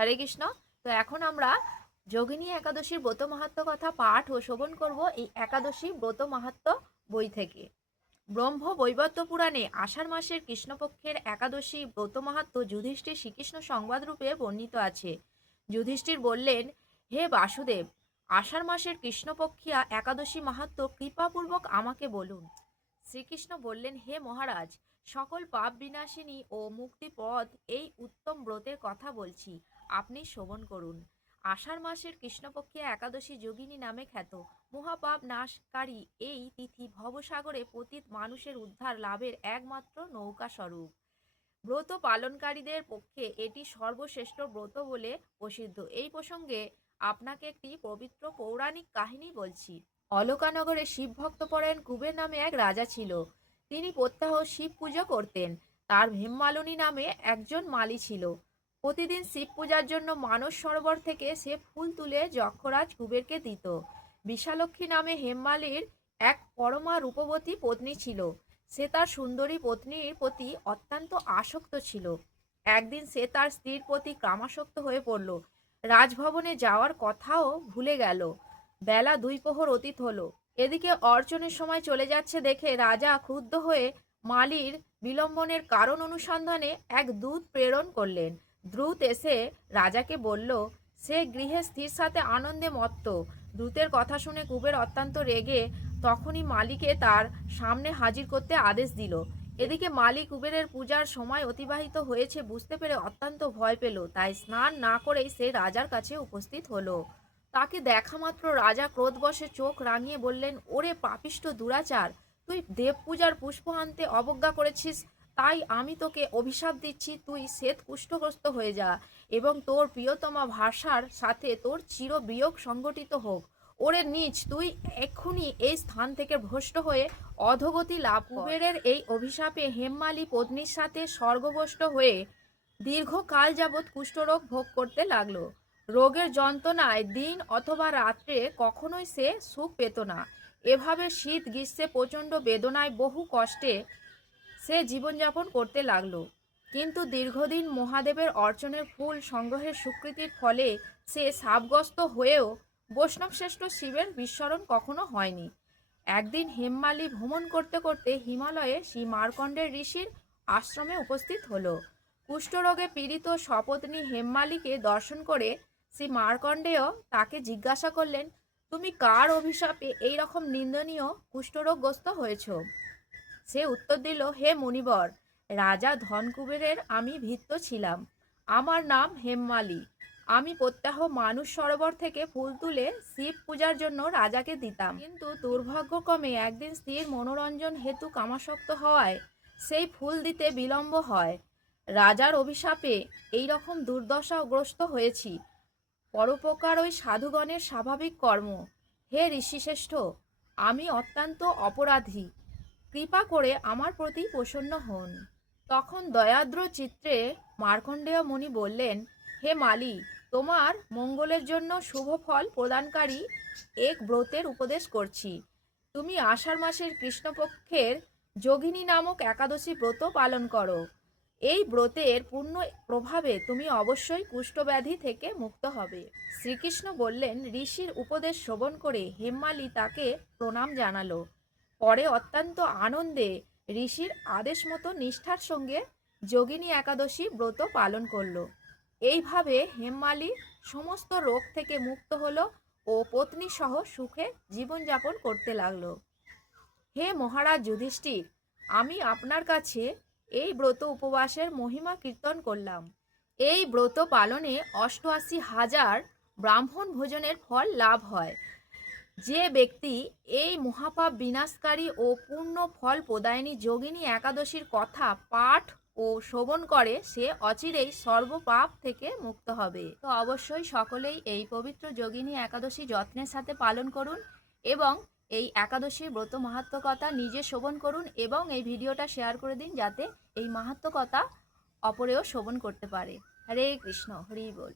হরে কৃষ্ণ। তো এখন আমরা যোগিনী একাদশীর ব্রত মাহাত্ম্য কথা পাঠ ও শ্রবণ করব এই একাদশী ব্রত মাহাত্ম্য বই থেকে। ব্রহ্ম বৈবর্ত পুরাণে আষাঢ় মাসের কৃষ্ণপক্ষের একাদশী ব্রত মাহাত্ম্য যুধিষ্ঠির শ্রীকৃষ্ণ সংবাদ রূপে বর্ণিত আছে। যুধিষ্ঠির বললেন, হে বাসুদেব, আষাঢ় মাসের কৃষ্ণপক্ষিয়া একাদশী মাহাত্ম্য কৃপাপূর্বক আমাকে বলুন। শ্রীকৃষ্ণ বললেন, হে মহারাজ, সকল পাপ বিনাশিনী ও মুক্তিপদ এই উত্তম ব্রতের কথা বলছি, আপনি শ্রবণ করুন। আষাঢ় মাসের কৃষ্ণপক্ষে একাদশী যোগিনী নামে খ্যাত। মহাপাপ নাশকারী এই তিথি ভবসাগরে পতিত মানুষের উদ্ধার লাভের একমাত্র নৌকা স্বরূপ। ব্রত পালনকারীদের পক্ষে এটি সর্বশ্রেষ্ঠ ব্রত বলে প্রসিদ্ধ। এই প্রসঙ্গে আপনাকে একটি পবিত্র পৌরাণিক কাহিনী বলছি। অলকানগরে শিব ভক্তপরায়ণ কুবের নামে এক রাজা ছিল। তিনি প্রত্যহ শিব পুজো করতেন। তার হেমমালিনী নামে একজন মালী ছিল। প্রতিদিন শিব পূজার জন্য মানস সরোবর থেকে সে ফুল তুলে যক্ষরাজ কুবেরকে দিত। বিশালক্ষী নামে হেমমালির এক পরমা রূপবতী পত্নী ছিল। সে তার সুন্দরী পত্নীর প্রতি অত্যন্ত আসক্ত ছিল। একদিন সে তার স্ত্রীর প্রতি কামাসক্ত হয়ে পড়ল। রাজভবনে যাওয়ার কথাও ভুলে গেল। বেলা 2 প্রহর অতীত হলো। এদিকে অর্চনের সময় চলে যাচ্ছে দেখে রাজা ক্রুদ্ধ হয়ে মালির বিলম্বনের কারণ অনুসন্ধানে এক দূত প্রেরণ করলেন। দূত এসে রাজাকে বলল, সে গৃহে স্ত্রীর সাথে আনন্দে মত্ত। দূতের কথা শুনে কুবের অত্যন্ত রেগে তখনই মালিকে তার সামনে হাজির করতে আদেশ দিল। এদিকে মালি কুবেরের পূজার সময় অতিবাহিত হয়েছে বুঝতে পেরে অত্যন্ত ভয় পেল। তাই স্নান না করেই সে রাজার কাছে উপস্থিত হলো। তাকে দেখা মাত্র রাজা ক্রোধবশে চোখ রাঙিয়ে বললেন, ওরে পাপিষ্ঠ দুরাচার, তুই দেব পূজার পুষ্প আনতে অবজ্ঞা করেছিস, তাই আমি তোকে অভিশাপ দিচ্ছি, তুই শ্বেত কুষ্ঠগ্রস্ত হয়ে যা এবং তোর প্রিয়তমা ভাষার সাথে তোর চির বিয়োগ সংঘটিত হোক। ওরে নীচ, তুই এক্ষুনি এই স্থান থেকে ভ্রষ্ট হয়ে অধোগতি লাভ কর। কুবেরের এই অভিশাপে হেমমালী পত্নীর সাথে স্বর্গভ্রষ্ট হয়ে দীর্ঘকাল যাবৎ কুষ্ঠরোগ ভোগ করতে লাগলো। রোগের যন্ত্রণায় দিন অথবা রাত্রে কখনোই সে সুখ পেত না। এভাবে শীত গ্রীষ্মে প্রচণ্ড বেদনায় বহু কষ্টে সে জীবনযাপন করতে লাগলো। কিন্তু দীর্ঘদিন মহাদেবের অর্চনের ফুল সংগ্রহের স্বীকৃতির ফলে সে শাপগ্রস্ত হয়েও বৈষ্ণবশ্রেষ্ঠ শিবের বিস্মরণ কখনো হয়নি। একদিন হেমমালী ভ্রমণ করতে করতে হিমালয়ে শ্রী মার্কণ্ডের ঋষির আশ্রমে উপস্থিত হলো। কুষ্ঠরোগে পীড়িত সপত্নী হেমমালীকে দর্শন করে শ্রী মার্কণ্ডেয় তাকে জিজ্ঞাসা করলেন, তুমি কার অভিশাপে এই রকম নিন্দনীয় কুষ্ঠরোগগ্রস্ত হয়েছ? সে উত্তর দিল, হে মুনিবর, রাজা ধনকুবেরের আমি ভৃত্য ছিলাম। আমার নাম হেমমালী। আমি প্রত্যহ মানুষ সরোবর থেকে ফুল তুলে শিব পূজার জন্য রাজাকে দিতাম। কিন্তু দুর্ভাগ্যক্রমে একদিন স্ত্রীর মনোরঞ্জন হেতু কামাসক্ত হওয়ায় সেই ফুল দিতে বিলম্ব হয়। রাজার অভিশাপে এই রকম দুর্দশাগ্রস্ত হয়েছি। পরোপকার ওই সাধুগণের স্বাভাবিক কর্ম। হে ঋষিশ্রেষ্ঠ, আমি অত্যন্ত অপরাধী, কৃপা করে আমার প্রতি প্রসন্ন হন। তখন দয়াদ্র চিত্রে মার্কণ্ডেয় মুনি বললেন, হে মালি, তোমার মঙ্গলের জন্য শুভ ফল প্রদানকারী এক ব্রতের উপদেশ করছি। তুমি আষাঢ় মাসের কৃষ্ণপক্ষের যোগিনী নামক একাদশী ব্রত পালন করো। এই ব্রতের পূর্ণ প্রভাবে তুমি অবশ্যই কুষ্ঠব্যাধি থেকে মুক্ত হবে। শ্রীকৃষ্ণ বললেন, ঋষির উপদেশ শ্রবণ করে হেমমালী তাকে প্রণাম জানালো। পরে অত্যন্ত আনন্দে ঋষির আদেশ মতো নিষ্ঠার সঙ্গে যোগিনী একাদশী ব্রত পালন করলো। এইভাবে হেমমালী সমস্ত রোগ থেকে মুক্ত হলো ও পত্নী সহ সুখে জীবনযাপন করতে লাগলো। হে মহারাজ যুধিষ্ঠির, আমি আপনার কাছে এই ব্রত উপবাসের মহিমা কীর্তন করলাম। এই ব্রত পালনে ৮৮,০০০ ব্রাহ্মণ ভোজনের ফল লাভ হয়। যে ব্যক্তি এই মহাপাপ বিনাশকারী ও পূর্ণ ফল প্রদায়িনী যোগিনী একাদশীর কথা পাঠ ও শ্রবণ করে সে অচিরেই সর্বপাপ থেকে মুক্ত হবে। তো অবশ্যই সকলেই এই পবিত্র যোগিনী একাদশী যত্নের সাথে পালন করুন এবং এই একাদশীর ব্রত মাহাত্ম্য কথা নিজে শ্রবণ করুন এবং এই ভিডিওটা শেয়ার করে দিন যাতে এই মাহাত্ম্য কথা অপরেও শ্রবণ করতে পারে। হরে কৃষ্ণ, হরি বল।